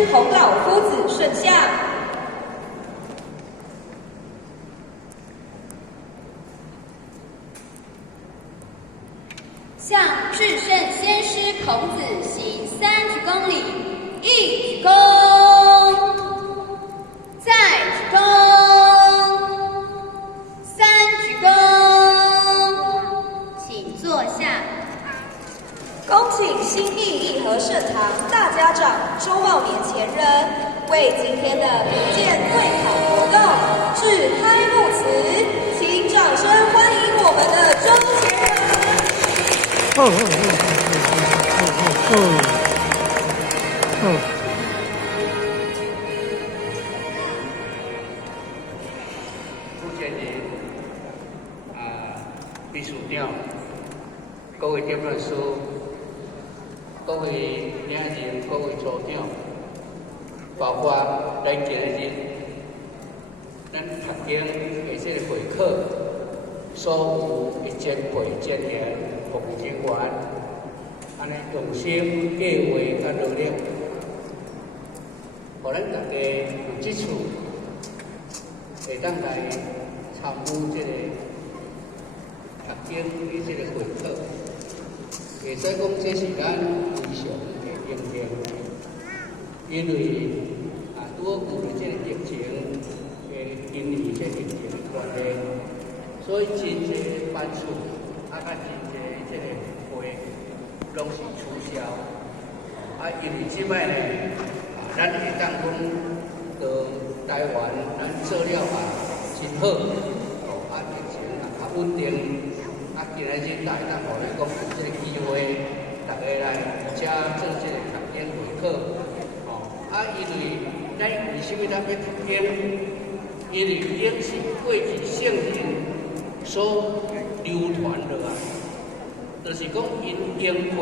师洪老夫子圣像。向至圣先师孔子行3鞠躬礼：一鞠躬，再鞠躬，3鞠躬，请坐下。恭请新义义和圣堂大家长周茂年前人为今天的民间对考活动致开幕词，请掌声欢迎我们的周前人。副前人秘书长，各位点老师，各位领人，各位组长，包括咱今日咱读经的这个会课，所有的前辈前贤、服务人员，安尼用心计划甲努力，互咱大家有这次会当来参与这个读经的这个会课。会使讲这是咱非常的荣幸，因为拄好有了这个疫情因为这疫情的关系，所以真侪班次甲真侪这个会拢是取消。因为即摆呢，咱会当讲到台湾，咱做了真好，疫情稳定。今日日大家互咱讲有这个机会，大家来遮做这个读经会课，因为咱为什么咱要读经？因为经是过去圣人所流传落来，就是讲因经过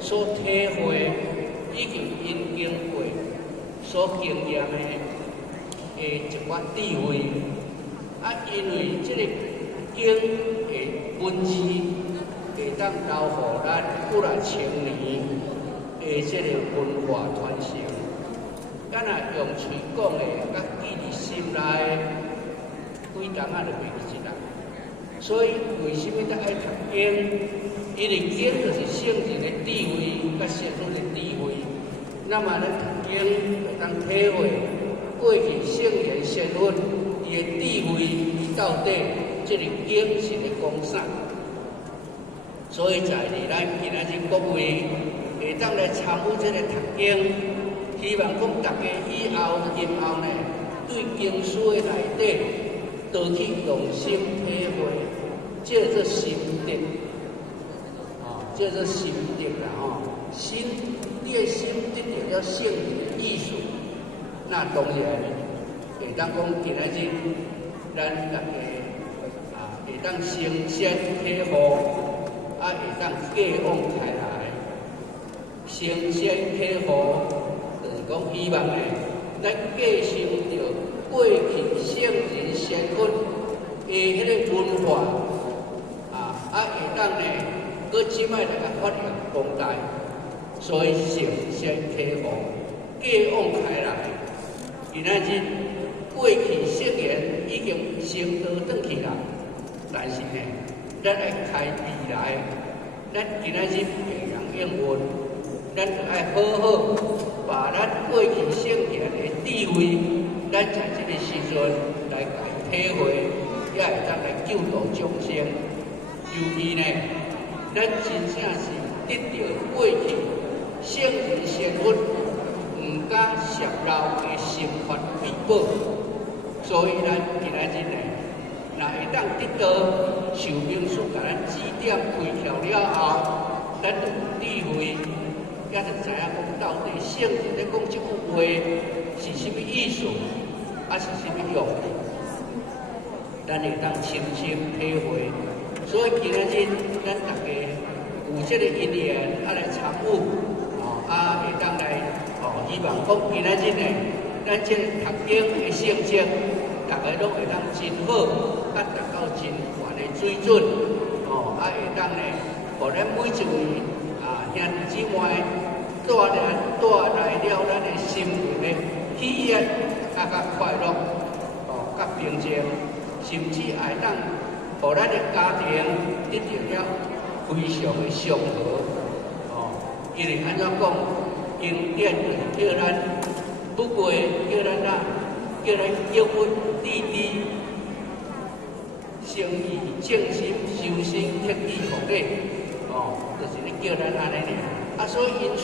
所体会，以及因经过所经验的一寡智慧。因为这个经的文字会当留予咱几啊千年的这个文化传承。咱若用嘴讲的，甲记伫心内，几重仔就袂记一人。所以为什么咱爱读经？因为经就是圣人的智慧，甲先祖的智慧。那么咱读经就当体会过去圣人先祖伊的智慧，伊到底这个经是咧讲啥？所以在咱今仔日各位会当来参与这个读经，希望讲大家以后今后呢，对经书的内底多去用心体会，借着心得，借着心得啦，你的心得到了圣人的意思，那当然会当讲今仔日咱大家会当承先启后。会当继往开来，承先启后，就是讲希望呢，咱继承着过去圣人先祖的迄个文化，会当呢，搁即摆来发扬光大，所以承先启后，继往开来。今仔日过去圣人已经成道转去啦，但是呢，咱来开未来，咱今仔日培养英文，咱就要好好把咱过去圣贤的智慧，咱在这个时阵来体会，也会当来救度众生。尤其呢，咱真正是得到过去圣人先祖唔敢泄露的神法秘宝，所以咱今仔日呢。若会当得到受命师甲咱指点开窍了后，咱就有智慧，也就知影讲到底圣人咧讲即句话是啥物意思，是啥物用意，咱会当深深体会。所以今仔日咱大家有这个因缘来参与，会当来希望讲今仔日呢，咱这个读经的成绩，大家拢会当真好。达到真悬的水准，会当呢，互咱每一位兄弟姊妹，带来了咱的心灵的喜悦，甲快乐，甲平静，甚至会当，互咱的家庭得到了非常的祥和，因为安怎讲，经典叫咱不贵，叫咱抑郁滴滴，诚意正心修身，天地福利，就是咧叫咱安尼尔。所以因此，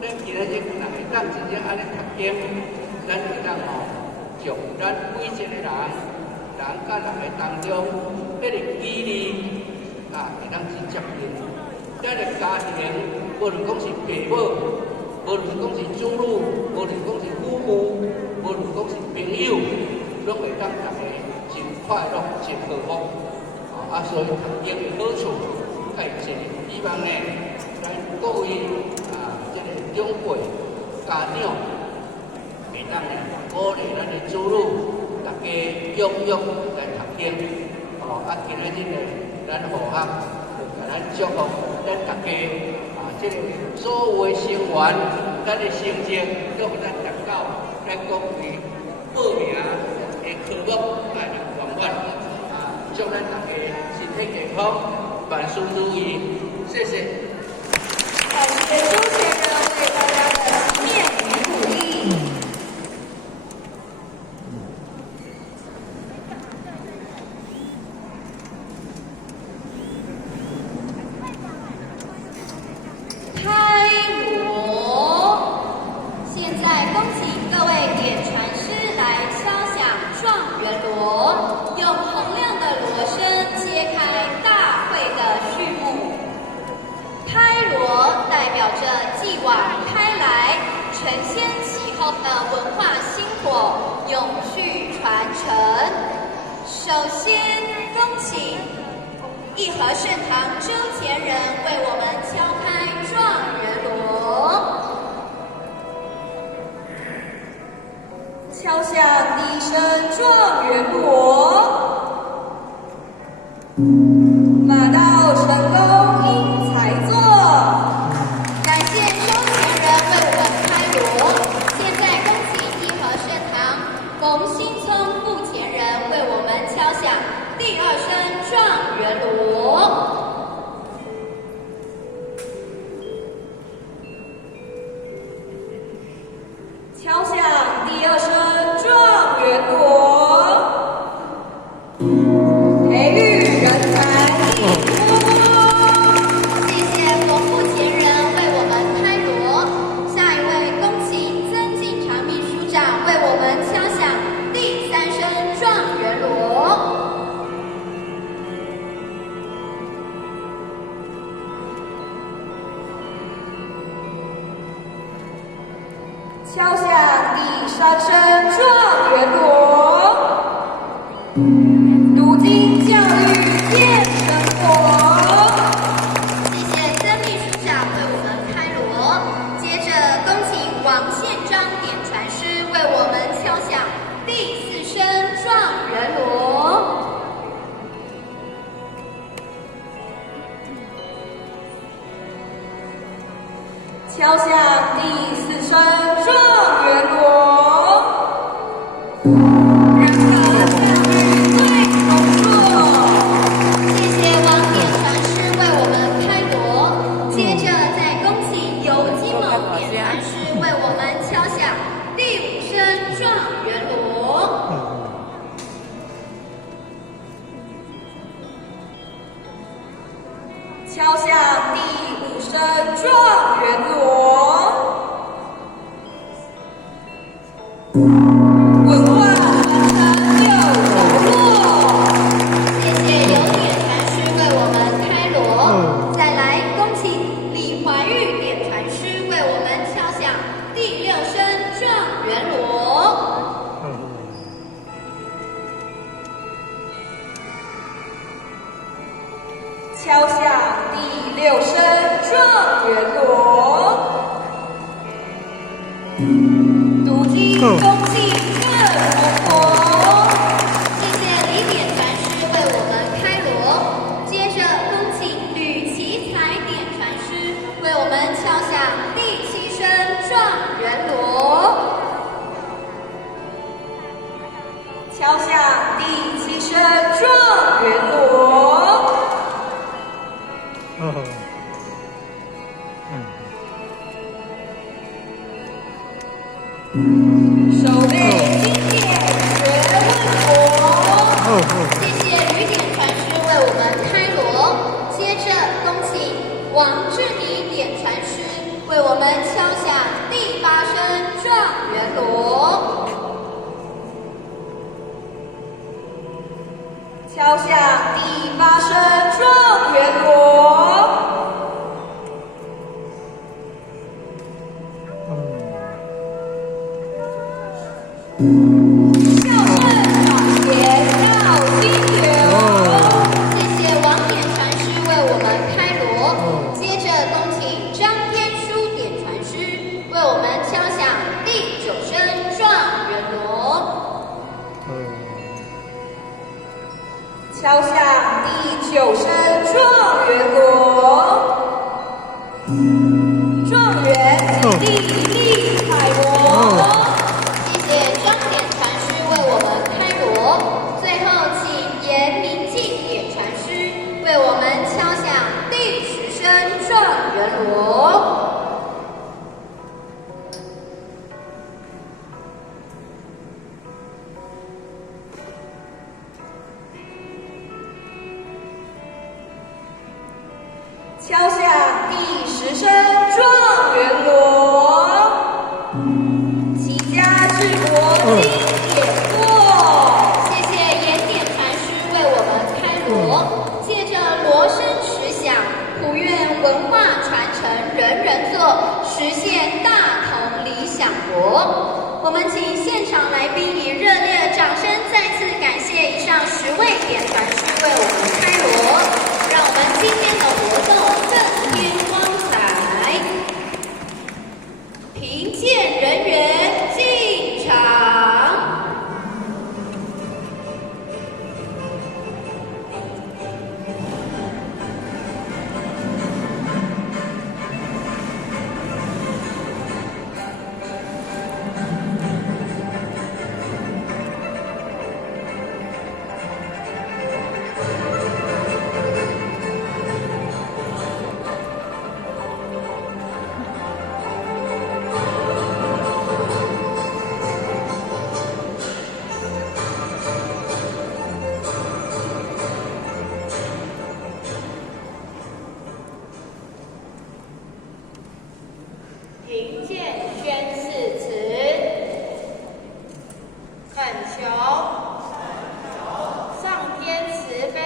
咱今仔日若会当真正安尼读经，咱会当从咱每一个人甲人的当中，迄个纪律会当去接应。咱的家庭，无论讲是父母，无论讲是子女，无论讲是夫妇，无论讲是朋友，拢会当大家真快乐、真幸福。所以读经的好处，在这里，希望呢，咱各位这个长辈、家长，会当呢鼓励咱的子女，大家踊跃来读经。今仔日呢，咱和合，就咱祝福咱大家这个所有的成员，咱的成绩，都咱达到咱各位报名的科目来圆满。祝咱大家身体健康，万事如意。谢谢。感谢周前人为大家的纪念与鼓励。开锣！现在恭请各位点传师来敲响状元锣，用洪亮的锣声揭开大会的序幕。开锣代表着继往开来、承先启后的文化薪火永续传承。首先，恭请义和盛堂周前人为我们敲开状元锣。敲响第一声状元锣，马到成功因才作。感谢周前人为我们开锣。现在恭请义和盛堂冯新聪副前人为我们敲响第二声状元锣。敲响第二声状元锣，培育人才一波。谢谢冯副前人为我们开锣。下一位，恭请曾进长秘书长为我们敲响第三声状元锣。敲响第三声状元锣，读经教育见生活。谢谢曾秘书长为我们开锣。接着，恭请王宪章点传师为我们敲响第四声状元锣。敲响第四声状元锣，人和教育最丰硕。谢谢王点传师为我们开锣。接着，再恭请尤金某点传师为我们敲响第五声状元锣。敲响第五声状元锣，文化传承有着落。谢谢有点传师为我们开锣。再来，恭请李怀玉点传师为我们敲响第六声状元锣。敲响第六声状元锣，读经恭敬更红火。谢谢李点传师为我们开锣。接着，恭请吕奇才点传师为我们敲响第谢谢吕典传师为我们开锣。接着，恭请王志明典传师为我们敲响第8声状元锣。敲响第8声状元锣。校正场前到金流。谢谢王典传师为我们开锣。接着，恭请张天书典传师为我们敲响第9声状元锣。敲响第9声状元锣。状元吉利立彩锣。谢谢张典传师为我们开锣。最后，请严明进典传师为我们敲响第10声状元锣。敲响第10声状元锣。齐家治国经典过。谢谢严典传师为我们开锣。借着锣声时响，普愿文化传承人人做，实现大同理想国。我们请现场来宾以热烈的掌声再次感谢以上10位典传师为我们开锣，让我们今天的活动更添光彩。评鉴人员进场。评鉴宣誓词：恳求上天慈悲，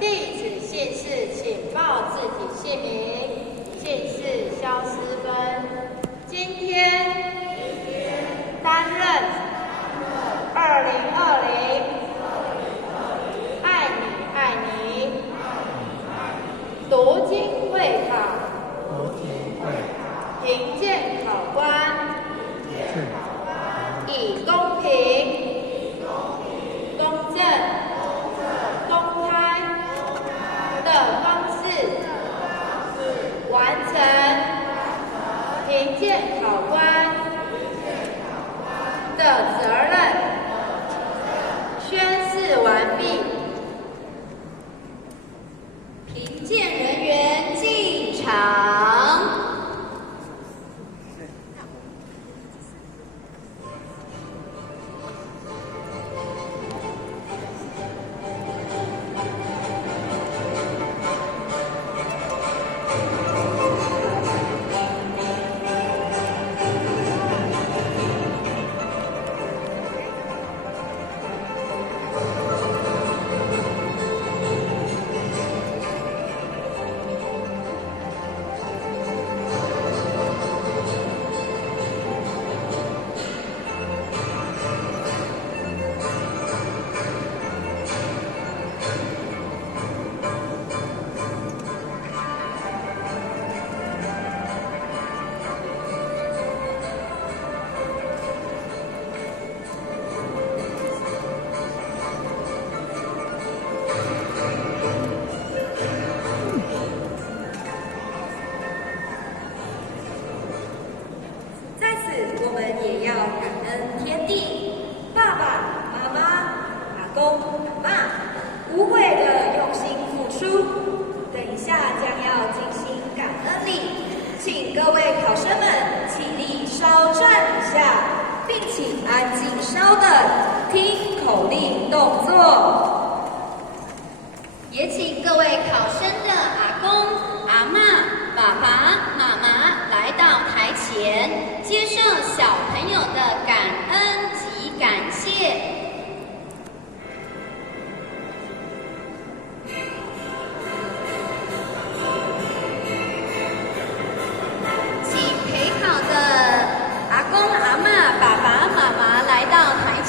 弟子姓氏请报自己姓名，姓氏肖思芬，今天担任2020爱你爱你读经会考评鉴考官，以公平、公正、公开的方式完成评鉴考官的责任。宣誓完毕。评鉴人员进场。无悔的用心付出。等一下将要进行感恩礼，请各位考生们起立稍站一下，并请安静稍等，听口令动作。也请各位考生的阿公、阿嬷、爸爸妈妈来到台前，接受小朋友的感恩及感谢。请陪考的阿公、阿嬷、爸爸妈妈来到台前。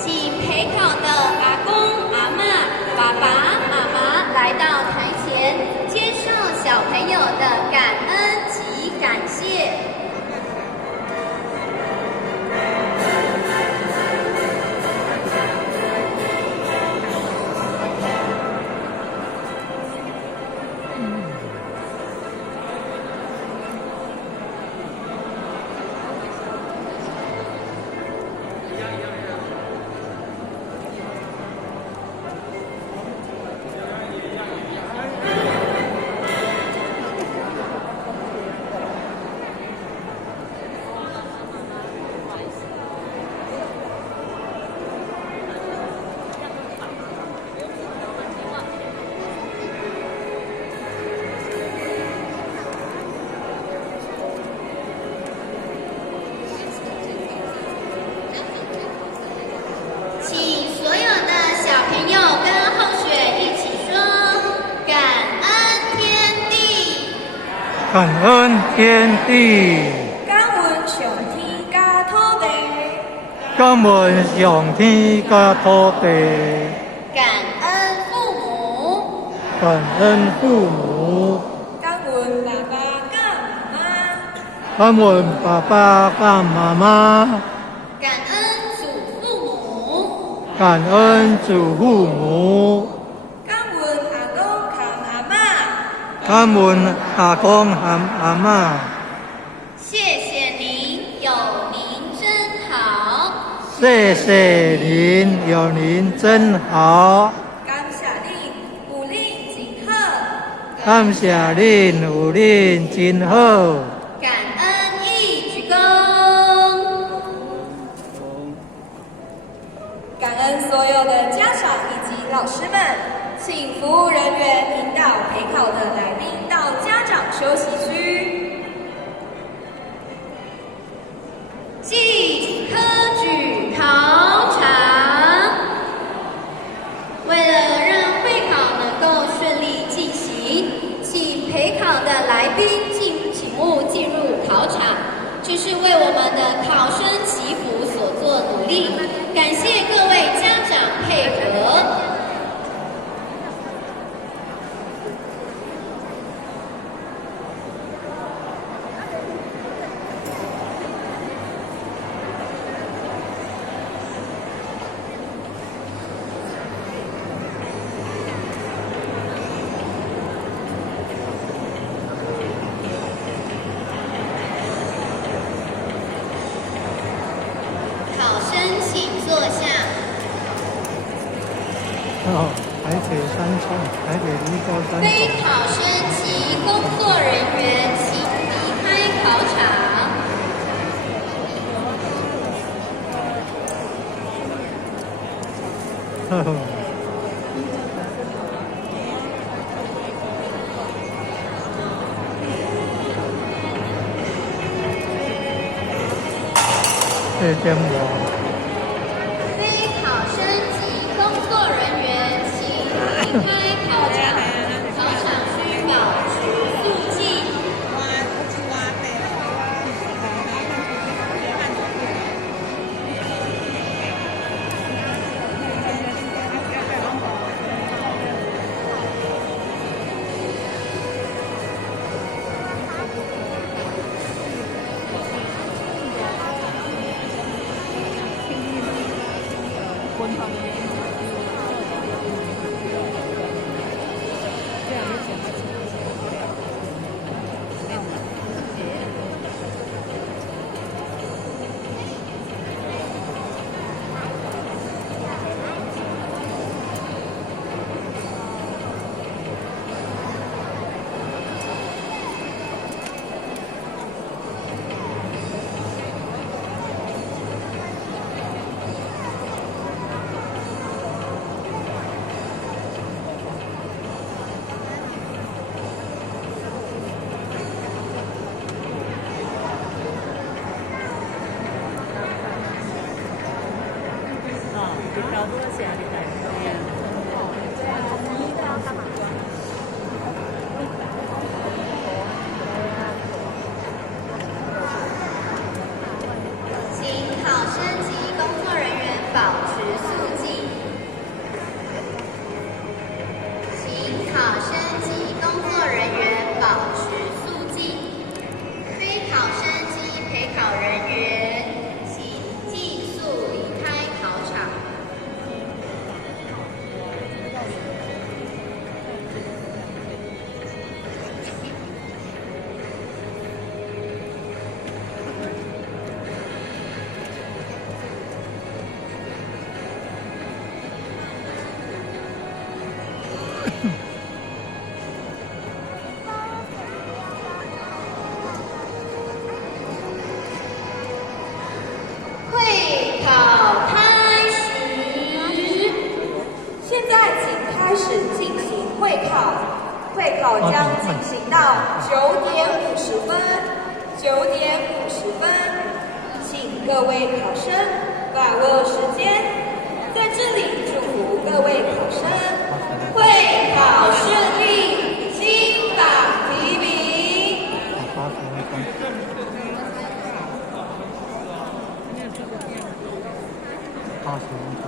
请陪考的阿公、阿嬷、爸爸妈妈来到台前，接受小朋友的感恩及感谢。请所有的小朋友跟后学一起说：感恩天地，感恩天地，感恩上天甲土地，感恩上天甲土地，感恩父母，感恩父母，感恩爸爸甲妈妈，感恩爸爸甲妈妈，感恩祖父母，感恩祖父母，感恩阿公甲阿嬷。感恩阿公阿嬷。谢谢您，有您真好。谢谢您，有您真好。感谢你有你真好，感谢恁有恁真好。感恩一鞠躬。感恩所有的家长以及老师们，请服务人员引导陪考的来宾到家长休息区。进科举考场。为了让会考能够顺利进行，请陪考的来宾请勿进入考场，这是为我们的考生祈福所做努力，感谢各位家长配合。考生请坐下。台北三创，台北离高三非考生及工作人员请离开考场。创。这点我。非考生及工作人员请离开考场，考场需保持肃静。会考开始。现在请开始进行会考，会考将进行到9点50分。9点50分，请各位考生把握时间，在这里祝福各位考生会考顺利，金榜题名。80分。